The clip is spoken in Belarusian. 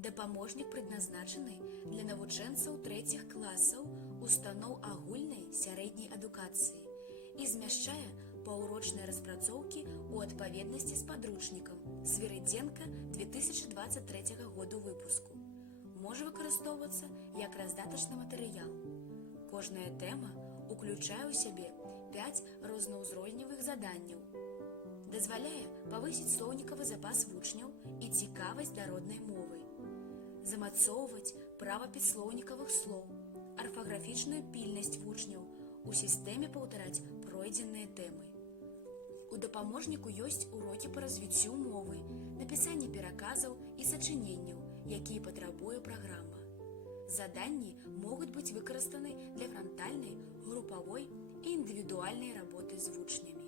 Дапаможнік прызначаны для навучэнцаў 3 класаў устаноў агульнай сярэдняй адукацыі і змяшчае паўрочныя распрацоўкі ў адпаведнасці з падручнікам Свірыдзенка 2023 году выпуску. Можа выкарыстоўвацца як раздатачны матэрыял. Кожная тэма уключае ў сябе 5 рознаўзроўневых заданняў. Дазваляе павысіць слоўнікавы запас вучняў і цікавасць да роднай мовы, замацоўваць правапіс слоўнікавых слоў, арфаграфічную пільнасць вучняў, у сістэме паўтараць пройдзеныя тэмы. У дапаможніку ёсць урокі па развіццю мовы, напісанне пераказаў і сачыненняў, якія патрабуе праграма. Заданні могуць быць выкарыстаны для франтальнай, групавой і індывідуальнай работы з вучнямі.